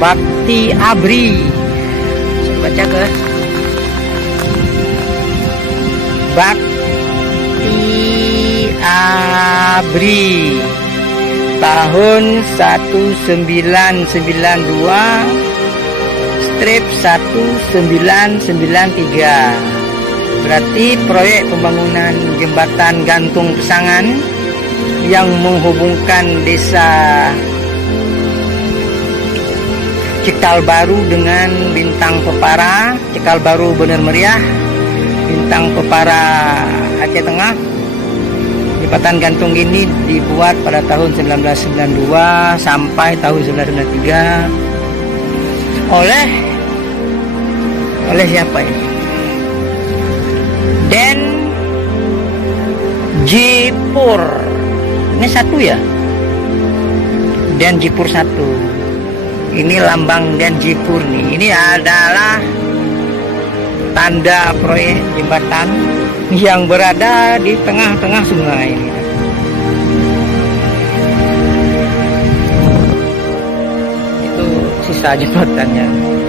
Bakti Abri. Saya baca ke Bakti Abri tahun 1992 strip 1993. Berarti proyek pembangunan jembatan gantung Pesangan yang menghubungkan desa Cikal Baru dengan Bintang Pepara. Cikal Baru Bener Meriah, Bintang Pepara Aceh Tengah. Jembatan gantung ini dibuat pada tahun 1992 sampai tahun 1993 oleh siapa ini? Den Jipur. Ini satu ya? Den Jipur satu. Ini lambang Den Jipur nih. Ini adalah tanda proyek jembatan yang berada di tengah-tengah sungai. Itu sisa jembatannya.